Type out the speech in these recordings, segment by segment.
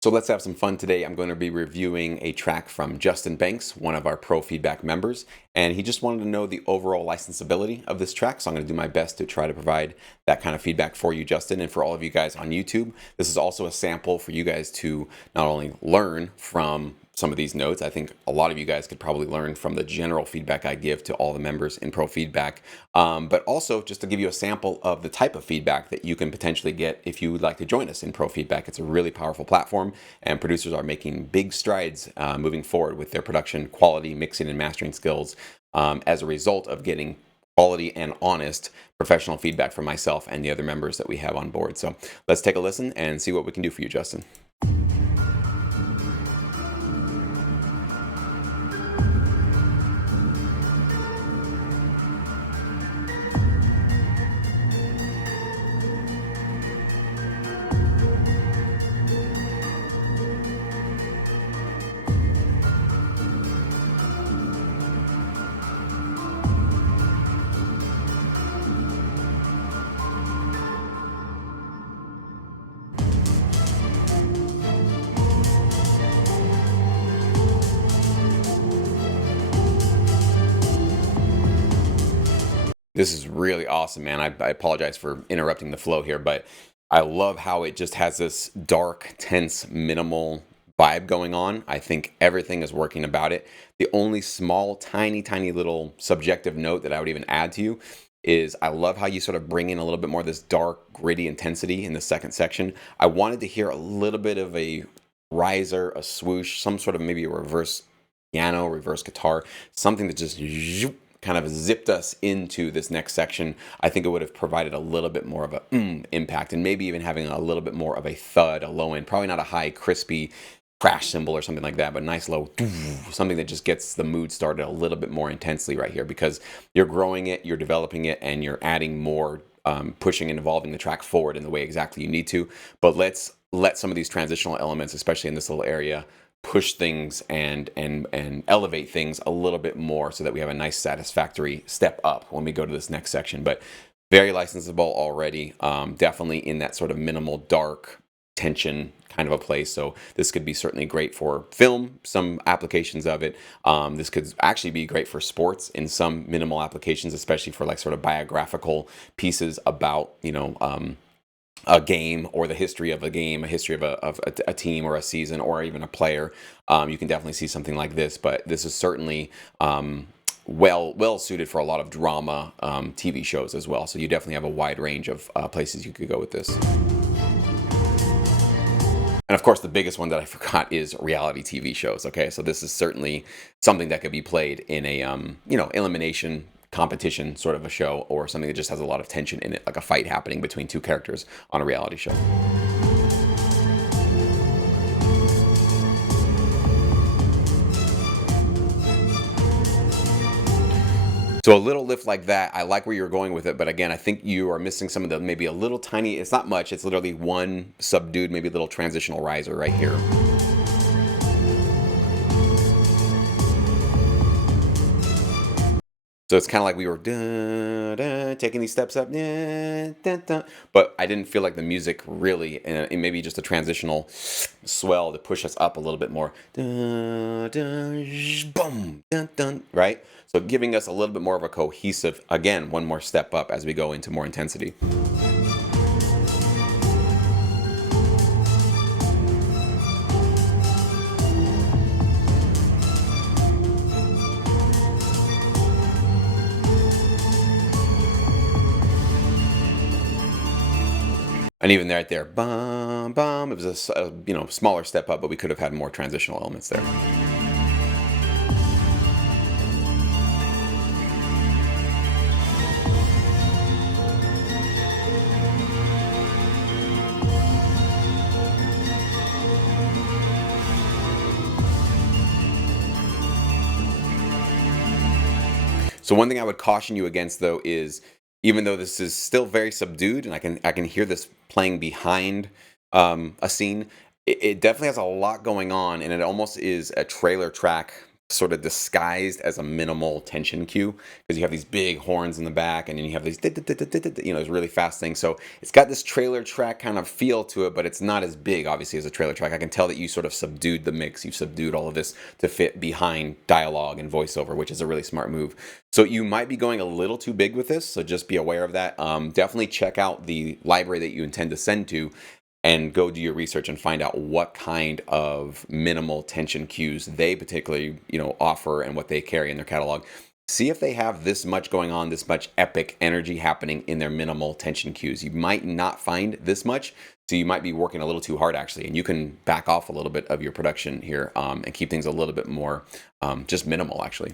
So let's have some fun today. I'm going to be reviewing a track from Justin Banks, one of our Pro Feedback members, and he just wanted to know the overall licensability of this track. So I'm going to do my best to try to provide that kind of feedback for you, Justin, and for all of you guys on YouTube. This is also a sample for you guys to not only learn from some of these notes. I think a lot of you guys could probably learn from the general feedback I give to all the members in Pro Feedback, but also just to give you a sample of the type of feedback that you can potentially get if you would like to join us in Pro Feedback. It's a really powerful platform, and producers are making big strides moving forward with their production quality, mixing and mastering skills as a result of getting quality and honest professional feedback from myself and the other members that we have on board. So let's take a listen and see what we can do for you, Justin. This is really awesome, man. I apologize for interrupting the flow here, but I love how it just has this dark, tense, minimal vibe going on. I think everything is working about it. The only small, tiny, tiny little subjective note that I would even add to you is I love how you sort of bring in a little bit more of this dark, gritty intensity in the second section. I wanted to hear a little bit of a riser, a swoosh, some sort of maybe a reverse piano, reverse guitar, something that just kind of zipped us into this next section. I think it would have provided a little bit more of a impact, and maybe even having a little bit more of a thud, a low end, probably not a high crispy crash cymbal or something like that, but nice low, something that just gets the mood started a little bit more intensely right here, because you're growing it, you're developing it, and you're adding more, pushing and evolving the track forward in the way exactly you need to. But let's let some of these transitional elements, especially in this little area, push things and elevate things a little bit more so that we have a nice satisfactory step up when we go to this next section. But very licensable already, definitely in that sort of minimal dark tension kind of a place. So this could be certainly great for film, some applications of it. This could actually be great for sports in some minimal applications, especially for like sort of biographical pieces about, a game or the history of a game, a history of a team or a season or even a player. You can definitely see something like this, but this is certainly well suited for a lot of drama TV shows as well. So you definitely have a wide range of places you could go with this. And of course, the biggest one that I forgot is reality TV shows. Okay, so this is certainly something that could be played in a elimination competition sort of a show, or something that just has a lot of tension in it, like a fight happening between two characters on a reality show. So a little lift like that, I like where you're going with it, but again, I think you are missing some of the maybe a little tiny. It's not much. It's literally one subdued, maybe a little transitional riser right here. So it's kind of like we were taking these steps up, but I didn't feel like the music really, and maybe just a transitional swell to push us up a little bit more. Boom, right? So giving us a little bit more of a cohesive, again, one more step up as we go into more intensity. And even right there, bum, bum, it was a smaller step up, but we could have had more transitional elements there. So one thing I would caution you against, though, is even though this is still very subdued, and I can hear this playing behind a scene, it definitely has a lot going on, and it almost is a trailer track sort of disguised as a minimal tension cue because you have these big horns in the back and then you have these this really fast thing. So it's got this trailer track kind of feel to it, but it's not as big obviously as a trailer track. I can tell that you sort of subdued the mix, you've subdued all of this to fit behind dialogue and voiceover, which is a really smart move. So you might be going a little too big with this, so just be aware of that. Definitely check out the library that you intend to send to and go do your research and find out what kind of minimal tension cues they particularly offer and what they carry in their catalog. See if they have this much going on, this much epic energy happening in their minimal tension cues. You might not find this much, so you might be working a little too hard actually, and you can back off a little bit of your production here and keep things a little bit more just minimal actually.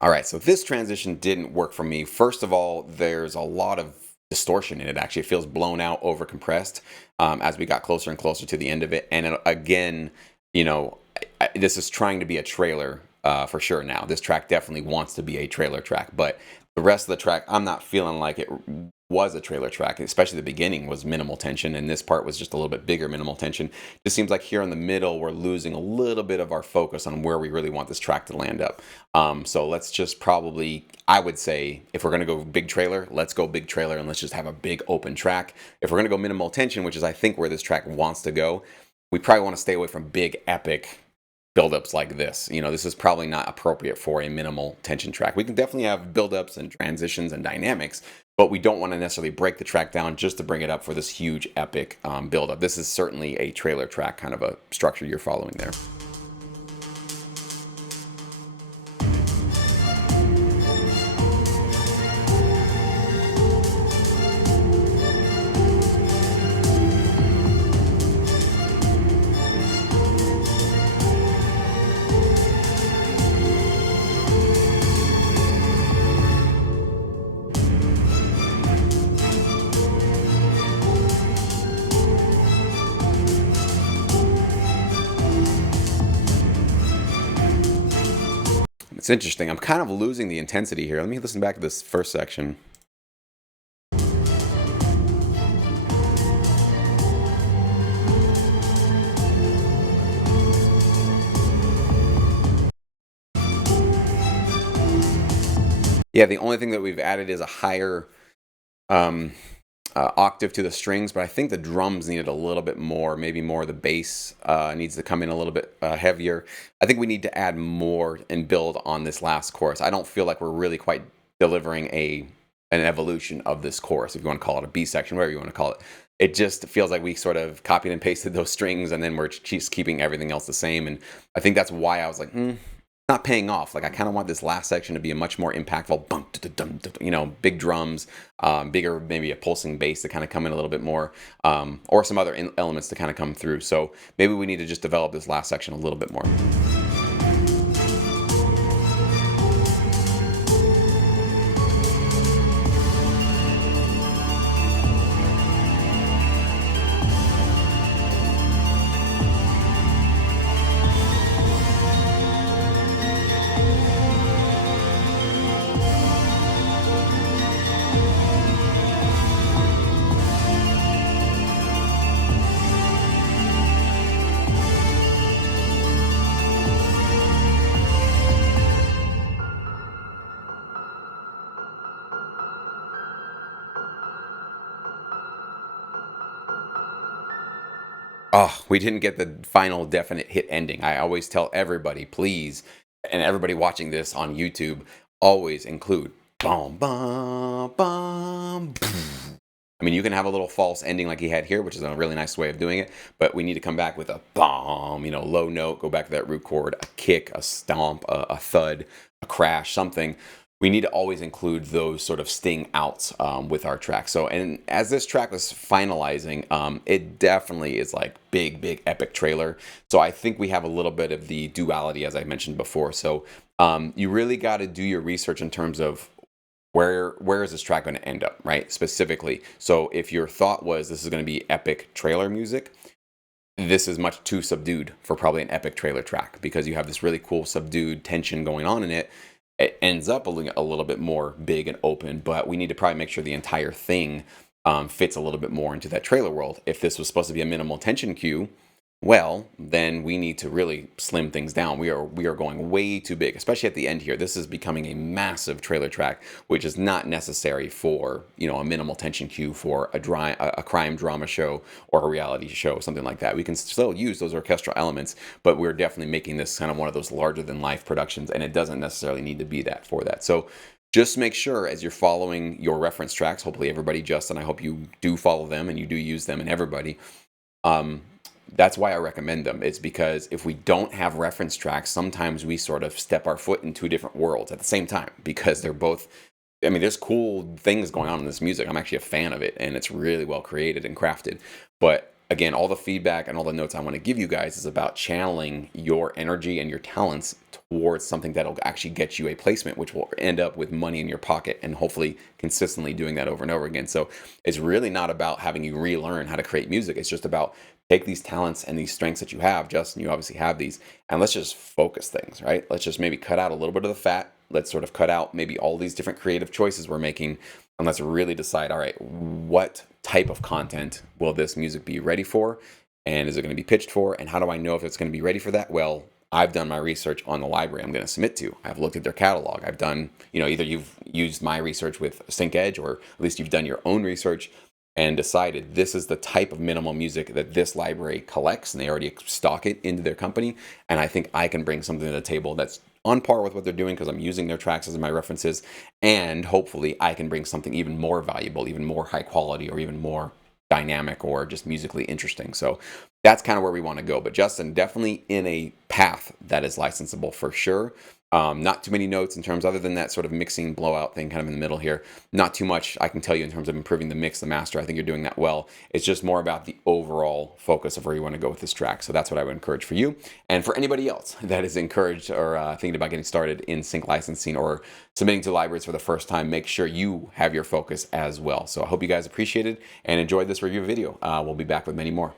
All right, so this transition didn't work for me. First of all, there's a lot of distortion in it. Actually, it feels blown out, over compressed as we got closer and closer to the end of it. And again, this is trying to be a trailer for sure now. This track definitely wants to be a trailer track, but the rest of the track, I'm not feeling like it was a trailer track, especially the beginning was minimal tension, and this part was just a little bit bigger minimal tension. It seems like here in the middle, we're losing a little bit of our focus on where we really want this track to land up. So let's just probably, I would say, if we're going to go big trailer, let's go big trailer and let's just have a big open track. If we're going to go minimal tension, which is I think where this track wants to go, we probably want to stay away from big epic buildups like this. This is probably not appropriate for a minimal tension track. We can definitely have buildups and transitions and dynamics, but we don't want to necessarily break the track down just to bring it up for this huge epic buildup. This is certainly a trailer track kind of a structure you're following there. It's interesting. I'm kind of losing the intensity here. Let me listen back to this first section. Yeah, the only thing that we've added is a higher octave to the strings, but I think the drums needed a little bit more. Maybe more of the bass needs to come in a little bit heavier. I think we need to add more and build on this last chorus. I don't feel like we're really quite delivering an evolution of this chorus, if you want to call it a B section, whatever you want to call it. It just feels like we sort of copied and pasted those strings and then we're just keeping everything else the same. And I think that's why I was like, not paying off. Like I kind of want this last section to be a much more impactful big drums, bigger, maybe a pulsing bass to kind of come in a little bit more, or some other elements to kind of come through. So maybe we need to just develop this last section a little bit more. Oh, we didn't get the final definite hit ending. I always tell everybody, please, and everybody watching this on YouTube, always include boom, bum, bum, boom. I mean, you can have a little false ending like he had here, which is a really nice way of doing it, but we need to come back with a bomb, low note, go back to that root chord, a kick, a stomp, a thud, a crash, something. We need to always include those sort of sting outs with our track. So, and as this track was finalizing, it definitely is like big epic trailer. So I think we have a little bit of the duality, as I mentioned before. So you really got to do your research in terms of where is this track going to end up, right? Specifically. So if your thought was this is going to be epic trailer music, this is much too subdued for probably an epic trailer track because you have this really cool subdued tension going on in it. it ends up a little bit more big and open, but we need to probably make sure the entire thing fits a little bit more into that trailer world. If this was supposed to be a minimal tension cue, well, then we need to really slim things down. We are going way too big, especially at the end here. This is becoming a massive trailer track, which is not necessary for, you know, a minimal tension cue for a crime drama show or a reality show, something like that. We can still use those orchestral elements, but we're definitely making this kind of one of those larger than life productions, and it doesn't necessarily need to be that for that. So just make sure as you're following your reference tracks, hopefully everybody, Justin, I hope you do follow them and you do use them, and everybody. Um, that's why I recommend them. It's because if we don't have reference tracks, sometimes we sort of step our foot in two different worlds at the same time, because they're both, I mean, there's cool things going on in this music. I'm actually a fan of it, and it's really well created and crafted. But again, all the feedback and all the notes I want to give you guys is about channeling your energy and your talents towards something that'll actually get you a placement, which will end up with money in your pocket, and hopefully consistently doing that over and over again. So it's really not about having you relearn how to create music. It's just about take these talents and these strengths that you have, Justin, you obviously have these, and let's just focus things, right? Let's just maybe cut out a little bit of the fat. Let's sort of cut out maybe all these different creative choices we're making, and let's really decide, all right, what type of content will this music be ready for? And is it going to be pitched for? And how do I know if it's going to be ready for that? Well, I've done my research on the library I'm going to submit to. I've looked at their catalog. I've done, you know, either you've used my research with SyncEdge, or at least you've done your own research and decided this is the type of minimal music that this library collects, and they already stock it into their company. And I think I can bring something to the table that's on par with what they're doing, because I'm using their tracks as my references, and hopefully I can bring something even more valuable, even more high quality, or even more dynamic, or just musically interesting. So that's kind of where we want to go. But Justin, definitely in a path that is licensable for sure. Not too many notes in terms, other than that sort of mixing blowout thing kind of in the middle here. Not too much I can tell you in terms of improving the mix, the master. I think you're doing that well. It's just more about the overall focus of where you want to go with this track. So that's what I would encourage for you. And for anybody else that is encouraged or thinking about getting started in sync licensing or submitting to libraries for the first time, make sure you have your focus as well. So I hope you guys appreciated and enjoyed this review video. We'll be back with many more.